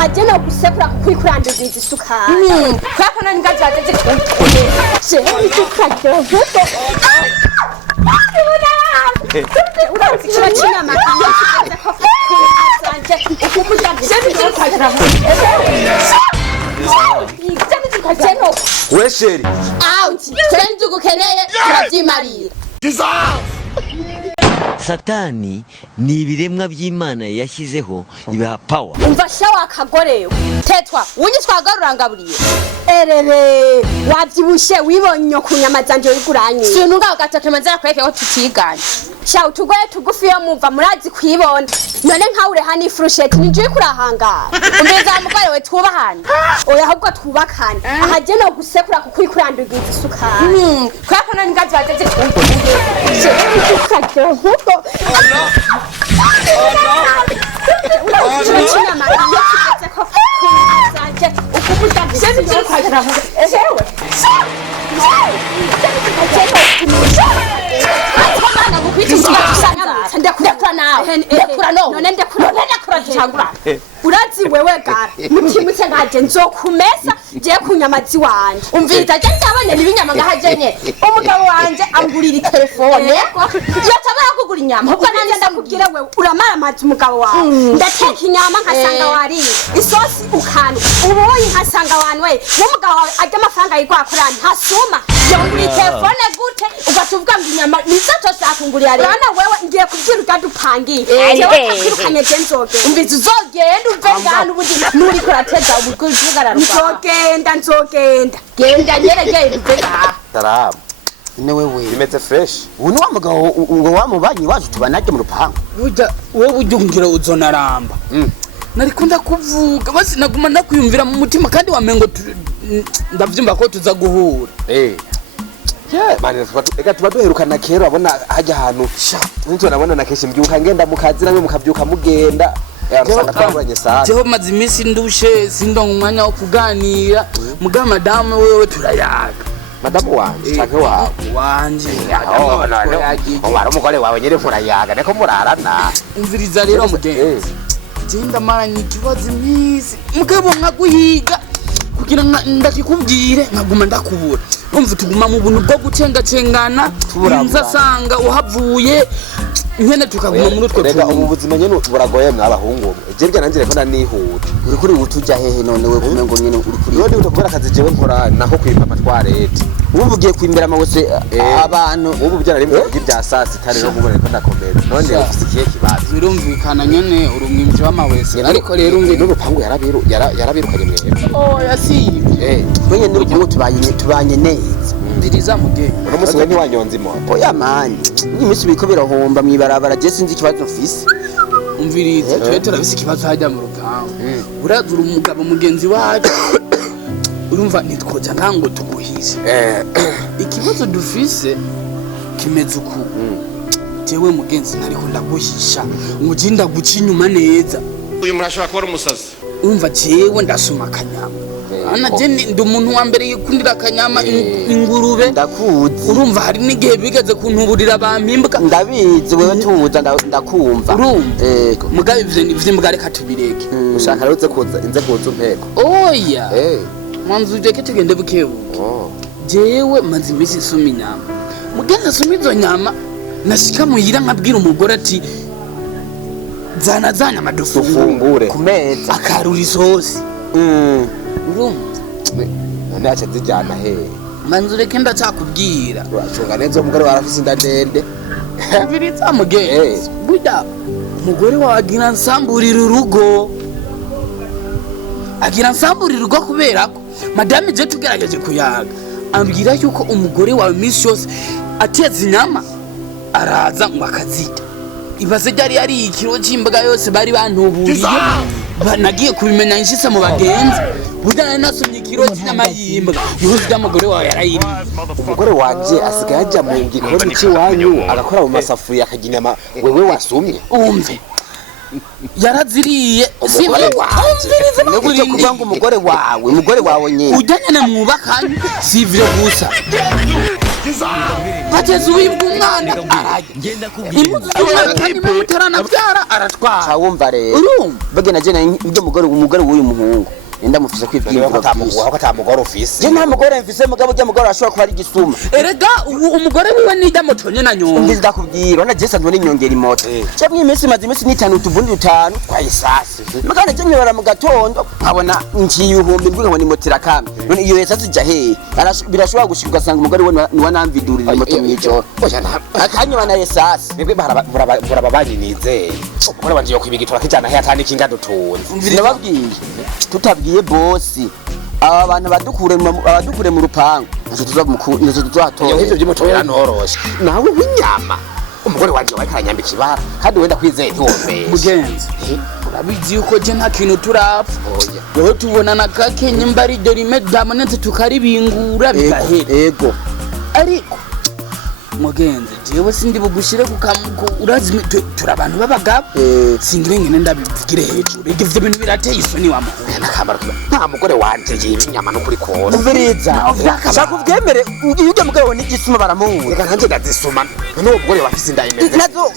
ahagena gusekura kwikurandiriza isukari kwako nani ngazi bateze se ikukajya vuko uratsikiba cy'inyama we sheri out twenze gukeneye turabyimarira Satani ni ibiremwa by'Imana yashyizeho ibaha power. umva sha wakagore tetwa unyitwa garurangaburiye erere wabyibushe wibonye kunyama zanje uriguranye sinunga gatatu manzara kweke ko tutiganye sha utugoye tugufi yo mumva murazi kwibona none nkaure hani frusheti nije kurahangara umbeza mugore we twubahana oya ahubwo twubakane ahagena gusekura kwikurandiriza isukari kwako nani ngazi bateze ikukajya vuko urazi wewe gara mutimutse ngaje nzokumesa je kunyamazi wanje umvita je ndabone nibinyama ngahajenye umugabo wanje angurira telefone yatabara kugura inyama ubwo nanjye ndakubwira wewe uramara amazi umugabo wawe ndateka inyama nkasanga wariye isosi ukanu ubuyi nkasanga wanwe umugabo wawe ajya amafaranga yigwakorana ntasuma yongura telefone gute ugatuvuga ngo inyama nizatoshakungurira rero bana wewe ngiye kubyira ugadupangiye jewe takwirukanye je nzogenda umvita uzogenda uve ngana ubundi nuri kurateza ubugararo nzogenda genda nyeregeye uve ngaha Salamu ine wewe imeze fresh ubu ni wa mugabo ngo wamubanyi waje tubanajye mu rupangu burya wowe ujya ungira uzonaramba nariko ndakuvuga basi naguma ndakwiyumvira mu mutima kandi wamengo ndavyumva ko tuza guhura mani ega tuba duherukana kera abona hajya ahantu nitwe nabona na keshi mbyuka ngenda mukazi namwe mukabyuka mugenda yarusanga twabanye sana jeho maze iminsi ndushe sindonga umwanya wo kuganira muga madame wewe turayaga madamu wanje canke wawe wanje wari umugore wawe nyere murayaga niko murarana umviriza rero mugenzi genda maranye ikibazo iminsi mugabo nkaguhiga kugira ndakikubwire nkaguma ndakubura umva tuguma mu buntu bwo gucengacengana inza sanga uhavuye nyene tukaguma muri utwo rega ubu buzima nyene buragoye mwabahungu jebye nanjye reko nanihuta uri kuri utujya hehe none we kumwe ngo nyene uri kuri yodi utakubera akazi jewe nkora naho kwimba amatwarete ubu ugiye kwimbira amawese abantu ubu byara rimwe bya sasi tare no kubona ko ndakomera none ufite ikihe kibazo birumvikana nyene uri umwimvyi w'amawese ariko rero n'urupangu yarabirukanye mwebwe yasivye mwenye n'urupangu tubanye neza ndiriza muge uno musi we ntiwanyonze mo oya mani n'imisi biko birahomba mwibarabara je sinzi ikibazo mfise umvirize twe turabise ikibazo hajya mu rupangu urazura umugabo mugenzi wacu urumva nitwoja ntango tuguhise ikibazo dufise kimeze uku jewe mugenzi nariko ndaguhisha ngo jinda guca inyuma neza uyu murashobora kuba umusazi umva jewe ndasuma akanyama ana je ndi umuntu wa mbere yikundira akanyama ingurube ndakuzi urumva hari n'igihe bigeze kuntuburira bampimbwa ndabizi wewe tuza ndakumva urumva mugabe ivyo mbwa reka tubireke ushaka rero kuza inze kuza umpeko oya mwanzu ujeke tugende bukebuke jewe maze imisi nsuma inyama mugenzi asuma izo nyama nashika muhira nkabwira umugore ati zana amadufungure ku meza akarura isosi urumva none acha zijana he manzu reke ndacakubwira uracunga neza umugore warafise inda ndende ubiriza mugenzi buda umugore wagira nsamburira urugo agira nsamburira urugo kubera ko madame je tugerageje kuyaga ambwira yuko umugore wawe misi yose ateza inyama araza ngo akazita ibaze ryari yari ikiro cy'imbaga yose bari bantuburiye banagiye kubimenya nshise mu bagenzi budana nasomye ikiro cy'inyama y'imbwa yuzuye y'umugore wawe yarayiri umugore wanje asigaye ajya mu gikoni cy'iwanyu agakora mu masafuriya akagira inyama wewe wasumye umve yaraziriye umugore wanje nigute kuvuga ngo umugore wawe nyine ujyanye na mwubakanye sivyo gusa Hateze uwibwa umwana ngenda kubwira impuzu z'umwana kandi mutaranabyara aratwara Cawumva rero. urumva Bagena je nibyo umugore w'uyu muhungu. Enda mufise kwibwira ko atamugore ufise. Je nta mugore mfise mugabo je mugore ashobora kuba ari gisuma. erega umugore wiwe nijya moto nye na nyonga Umbizi ndakubwira ona je sanzwe n'inyongera imoto. Je mwimisi maze imisi n'itanu tuvundi utanu twayisasi. Magana je nyora mu gatondo nkabona nkiyuhumbi mbwe nkabona imoto irakamye. None iyo yesasi ja he. Birashobora gushika ugasanga umugore we niwa namvidurira imoto mw'ijoro. Oya nta Akanywa na yesasi. nibwe burababanyi nizeye. Umugore wanje yo kwibigitura kijana he atani kinga dutunze. Ndababwiye tutabwiye bosi aba bantu badukure mu rupangu nazo tuzahatora. Iyo by'umuto yarantoroshe. Nawe w'inyama. Umugore wanje waye karanyambika ibara kandi wenda kwizeye ntiwombe. mugenzi urabizi yuko je nta kintu turapfa Oya. wowe tubonana kakenye mbari dorime damanetse tukaribingura bigahera Ego. ariko mugenzi jewe sindi bugushire urazi turi abantu b'abagabo singire ngene ndabivugire hejuru ivyo bintu birateye isoni wa muhungu Nakamara nta mugore wanje yiba inyama no kuri kose. Umviriza. Shaka ubyemere iyo mugabo we n'igisuma baramuhura. Reka nanje ndazisuma. None umugore wafise inda imeze. Nazo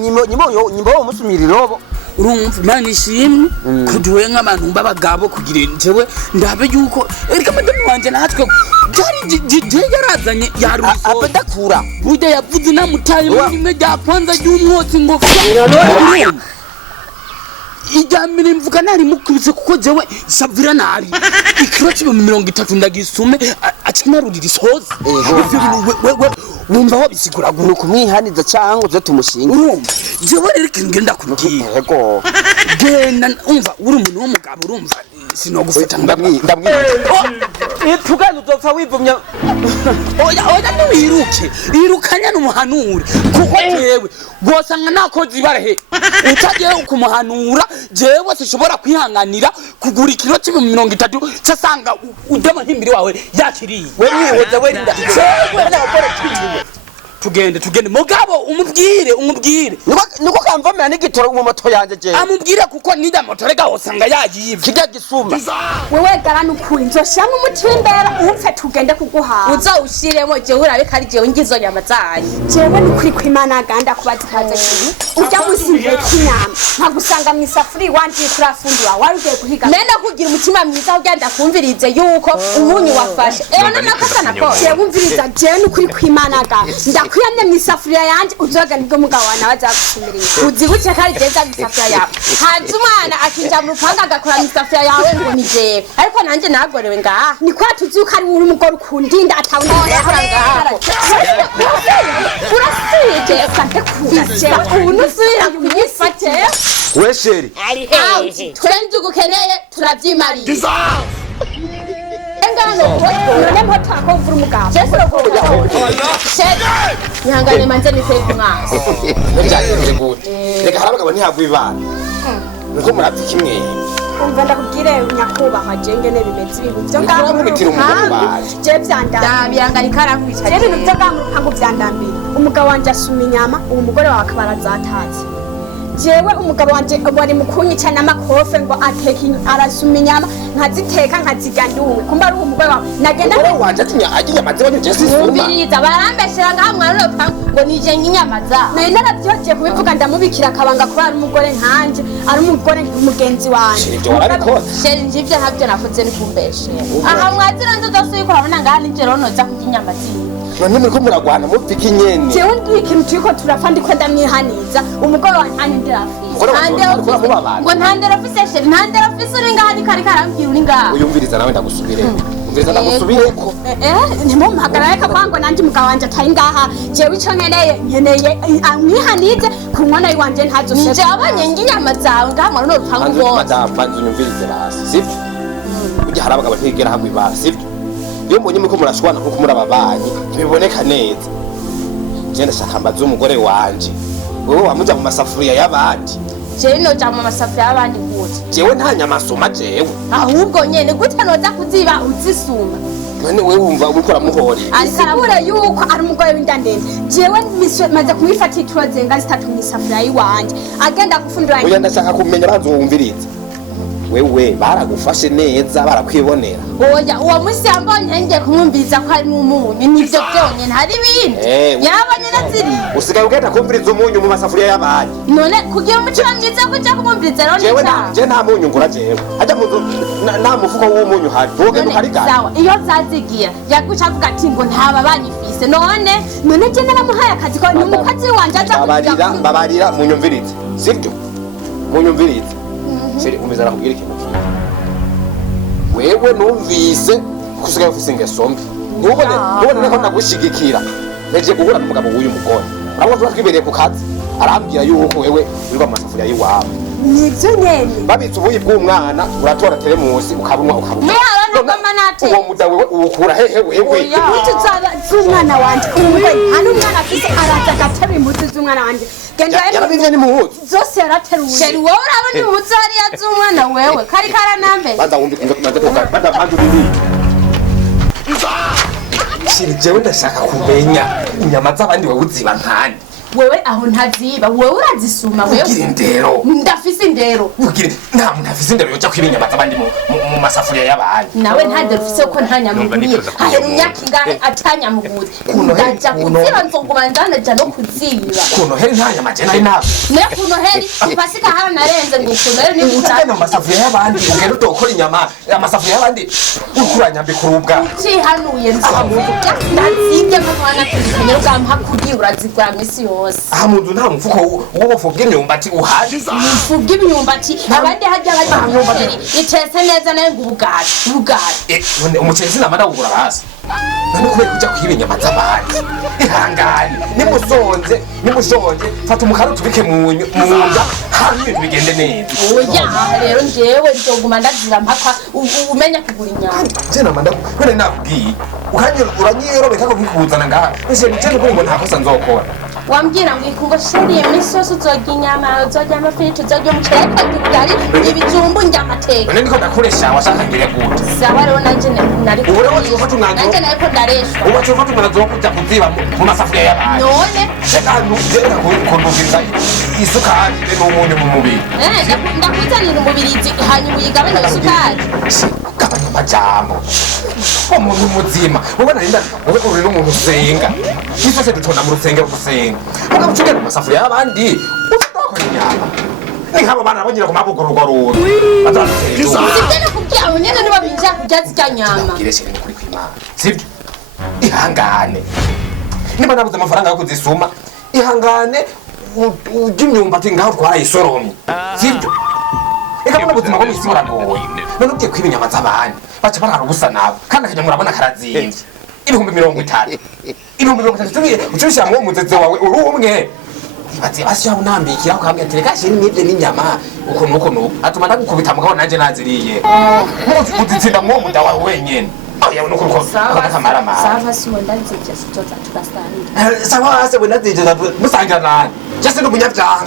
nyimbo yo musumira irobo. urumva imana ishimwe kuduwe nk'abantu b'abagabo kugira jewe ndabe yuko erika madame wanje natwe byari je yarazanye yaruso Abadakura. burya yavuze namutaye muri rimwe rya kwanza ry'umwotsi ngo ijyambere mvuga nari mukubise kuko jewe savira nari ikiro kibe 30 ndagisume acanarurira isozi ivyo bintu wewe wumva wabisigura Ni kumwihaniza cyangwa uzo tumushinga. urumva jewe rero ikintu ngenda kubwira Ego. genda umva uri umuntu w'umugabo urumva sinogufata Ndamwira. Tugana uzopfa wivumya. oya ntiwiruke irukanya n'umuhanure kuko jewe bosanga nakoze ibara he utagiye kumuhanura jewe sishobora kwihanganira kugura ikiro kibe 30 cyasanga udema ntimbiri wawe yakiriye We nihoza we rinda. tugende mugabo umubwire Niko kamvamira n'igitoro mu moto yanje je. amubwire kuko nida moto rega usanga yagiyivye Kijya gisuma. wewe garana ukuri nzoshiramo umutima imbere upfe tugende kuguhaha uzawushiremo jewe urabika ari jewe ngizo nyama zayo jewe nukuri kw'Imana ganda kubaza ikaze kintu urya munsi ngiye k'inyama nkagusanga mu isafuriya iwanje kuri afundura wari ugiye guhiga mena kugira umutima mwiza ugenda kumvirize yuko umunyu wafashe ewe nakasa nakose jewe umviriza jewe nukuri kw'Imana ganda ndakwiyamye mu isafuriya yanje uzoga nibwo mugabo wana bazagusumira inyama uzibuke kari jeza mu isafuriya yawe haje umwana akinja mu rupanga agakora mu isafuriya yawe ngo ni jewe ariko nanje nagorewe ngaha ni kwa tuzi ko ari uri umugore ukundinda atawunaye urasije fate kuza ubu nusubira kunyifate We sheri. twenze ugukeneye turavyimariye none mpoto akovura umugabo ihangane manze niteye ku mwansi Byagenze gute? Reka harabagabo ntihagwa ibana. Nuko murapfa kimwe. umva ndakubwire nyakubahwa jenge ne bimeze ibintu byo ngaho Mubitira umugore waje. je byandambiye ndabirangana karakwica je ibintu byo ngaho mu rupangu byandambiye umugabo wanje asuma inyama uwo mugore wawe akaba arazatatse jewe umugabo wanje wari mukunyica n'amakofe ngo ateke arasuma inyama nkaziteka nkazirya ndumwe kumba ari umugore wawe nagenda Umugore wanje agiye amaze banyuje sisuma. umviriza barambeshera ngaha mwana rupangu ngo nije nk'inyama za nari narabyogiye kubivuga ndamubikira akabanga kuba ari umugore nkanje ari umugore nk'umugenzi wanje Ibyo warabikoze. sheri njivyo ntabyo navuze ni kumbeshera aha mwazira ndodo yuko urabona ngaha nijoro noza kurya inyama ziwe None muriko muragwana mupfika inyene. jewe ngiye ikintu turiko turapfa ndiko ndamwihaniza umugore wa ntani ndirafise Umugore wanje ariko mubabana. ngo ntandera afise sheri ntandera afise uri ngaha ni kari karambwira uri ngaha Uyumviriza nawe ndagusubire. Umviriza ndagusubireko. ntimumpagarare kabango nanje umugabo wanje atari ngaha jewe ico nkeneye amwihanize ku nkono yiwanje ntazoshe nije abanye inyama zawe ngaha mwana rupangu bose Madame banzu unyumvirize basi. Sivyo? Ujya harabagabo ntigera hagwa ibara. Sivyo? Iyo mbonye muko murashwana kuko muri ababanyi ntibiboneka neza. Je ndashaka mbaza umugore wanje. Wowe wamuja mu masafuriya y'abandi. jewe noja mu masafuriya y'abandi gute Jewe nta nyama soma jewe. ahubwo nyene gute noza kuziba uzisuma None wewe wumva uriko uramuhorera. asigure yuko ari umugore w'indandende jewe maze kumwifata ituro zenga zitatu mu isafuriya yiwanje agenda gufundura Oya ndashaka kumenya banzu wumviriza. wewe baragufashe neza barakwibonera. Oya uwo musi yambonye ngiye kumwumviriza ko harimo umunyu nivyo byonyene hari ibindi yabonye naziri usigaye ugenda kumviriza umunyu mu masafuriya y'abandi none kugira umutima mwiza ko uja kumwumviriza rero jewe neza je nta munyu ngura jewe ajya mu nta mufuko w'umunyu hari ugenda ukarigana sawa iyo zazigira yaguca avuga ati ngo ntaba banyifise none je naramuhaye akazi ko ni umukozi wanje aza babarira munyumvirize sibyo munyumvirize sheri umezana kugira ikintu kimwe wewe numvise kusigaye ufise ingeso mbi ntubone ko ndagushigikira neje guhura n'umugabo w'uyu mugore urabona tuba twibereye ku kazi arambwira yuko wewe uri mu masafuriya y'iwawe nivyo nyene babitse ubuyi bw'umwana uratora teremusi ukabunwa uwo muda wewe uwukura hehe wewe impuzu z'umwana wanje umugore nta n'umwana afise araza agatera impuzu z'umwana wanje yarabivye n'impuzu zose yarateruye sheri wowe urabona impuzu hariya z'umwana wewe kari karanambe banza wumve banza banza bibi shiri jewe ndashaka kumenya inyama z'abandi wewe uziba nkani wewe aho ntaziba wewe urazisuma wewe ugira indero ndafise indero ugira nta muntu afise indero yoja kwiba inyama z'abandi mu masafuriya y'abandi nawe nta ndero ufise ko ntanyamuguriye hahera imyaka ingahe atanyamuguze ndaja kuziba nzoguma ndanaja no kuziba kunoheri nta nyama je nari nabo ne kunoheri pasika hara narenze ngo kunoheri ni utagenda mu masafuriya y'abandi ugenda utokora inyama amasafuriya y'abandi ukuranyambi kurubwa cihanuye ndazibye ko mwana kuzikanya ugampa kugiye urazigwa misi yose aha munzu nta mufuko w'ubufu bw'imyumbati uhari ubufu bw'imyumbati abandi hajya bari umuceri itetse neza nayo ngo ubugari umuceri sinamara wugura hasi none kubera kuja kwiba inyama z'abandi ihangane nimushonje fata umukara utubike mu nda hanyuma ibintu bigende neza oya rero njyewe nzoguma ndazira mpaka umenya kugura inyama je namanda none nakubwiye uranyirobeka ko bikuzana ngaha ese nje kuri ngo nta kosa nzokora wambwira ngo ikungo sheri imisi yose uzorya inyama uzorya amafiriti uzorya umuceri ariko ubugari ibijumbu ndya amateka none niko ndakoresha washaka ngire gute sawa rero nanje nari ubu ufata umwanzuro nanje nariko ndareshwa ubu ufata umwanzuro wo kuja kuziba mu masafuriya y'abandi none reka nugenda kunduviriza isukari n'umunyu mu mubiri ndakuzanira umubirizi hanyuma uyigabanya isukari gabanya amajambo umuntu muzima wowe narinda wowe uri n'umuntu usenga isose dutonda mu rusengero gusenga mugabo ucugenda mu masafuriya y'abandi utokora inyama ni nk'abo bana bonyine ku mabugururwa rundi sibyo nakubwiye abo nyene nibo binjira kurya zirya nyama ugire sheri ni kuri kw'Imana sibyo ihangane niba nabuze amafaranga yo kuzisuma ihangane ujya imyumbati ngaho twarayisoromye sibyo eka mbona ubuzima bwo mw'isi buragoye none ugiye kwiba inyama z'abandi baca barara ubusa nabo kandi akajya murabona karazimvye ibihumbi 50 ibihumbi 50 ucubishira mwo muzeze wawe uri umwe ibaze basi yawe unambikira ukambwira ati reka shiri nibye n'inyama uko nuko atuma ndagukubita mugabo nanje naziriye uzitsinda mwo muda wawe wenyene yawe nuko uko akakamara mara sawa siwo ndazije sitoza tugasanga sawa se wenda zije musangira nani jese n'umunyabyaha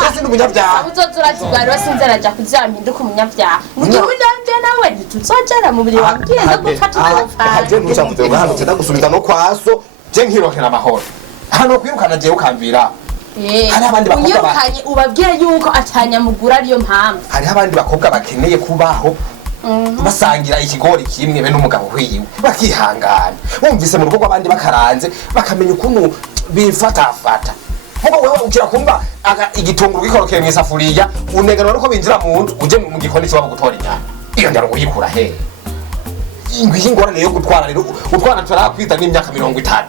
jese n'umunyabyaha uzozura kigaro sinzara ja kuzampinduka umunyabyaha mugihe ndanje nawe ntituzojera mu biri wabwiye ndagufata haje ntuzavuze hano tenda gusubiza no kwaso je nkirokera amahoro hano kwirukana je ukambira hari abandi bakobwa unyirukanye ubabwire yuko atanyamugura ariyo mpamvu hari abandi bakobwa bakeneye kubaho basangira ikigori kimwe be n'umugabo wiwe bakihangana bumvise mu rugo rw'abandi bakaranze bakamenya ukuntu bifatafata vuba wewe ukira kumva igitunguru gikorokeye mu isafuriya unegana nuko binjira mu nzu uje mu gikoni cyo gutora inyama iyo ndaro uyikura he ingwiye ingorane yo gutwara rero utwana turakwita n'imyaka 30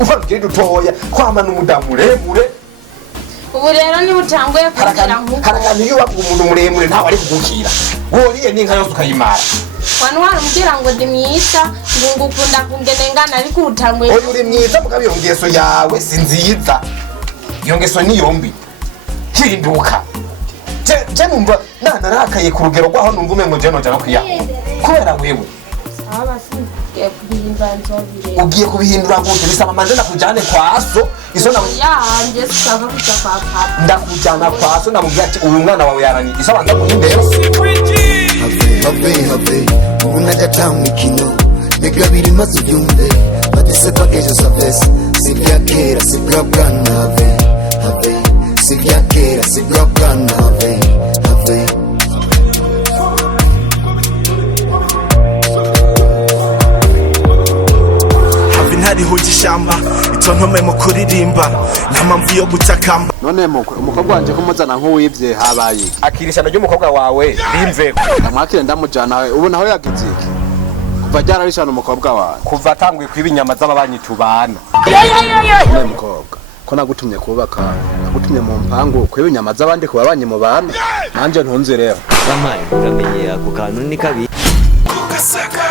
ufana kiri dutoya kwamana umudamu muremure ubu rero ni utanguye kugira ngo harakana iyo wavuga umuntu muremure ntawe ari kugukira woriye n'inka yose ukayimara wanu warumbwira ngo ndi mwiza ngo ngukunda kungenengana ariko utanguye oyo uri mwiza mugabo iyo ngeso yawe si nziza iyo ngeso ni yombi hinduka je numva narakaye ku rugero rwaho numva umengo je noja no kwiyaho kubera wewe ugiye kubihindura gute bisaba manje ndakujane kwaso iso na yanje sishaka kuja kwa papa ndakujana kwaso namubwira ati uyu mwana wawe yarani iso banza kuhindera have unajata mikino negabiri maze ubyumve batese pakejo savesi si bya kera si bwa bwana have si bya kera si bwa bwana have tontome mu kuririmba nta mpamvu yo gutakamba. None mukwe umukobwa wanje ko muzana nk'uwivye habaye akirishana ry'umukobwa wawe rimve ndamwakire ndamujana we ubu naho yagize iki kuva ryararishana umukobwa wawe kuva atangwe kwiba inyama z'ababanyi tubana. None mukobwa ko nagutumye kubaka nagutumye mu mpangu kwiba inyama z'abandi ku babanyi mu bana nanje ntunze rero Bamaye uramenye ako kantu ni kabi. Kugasaka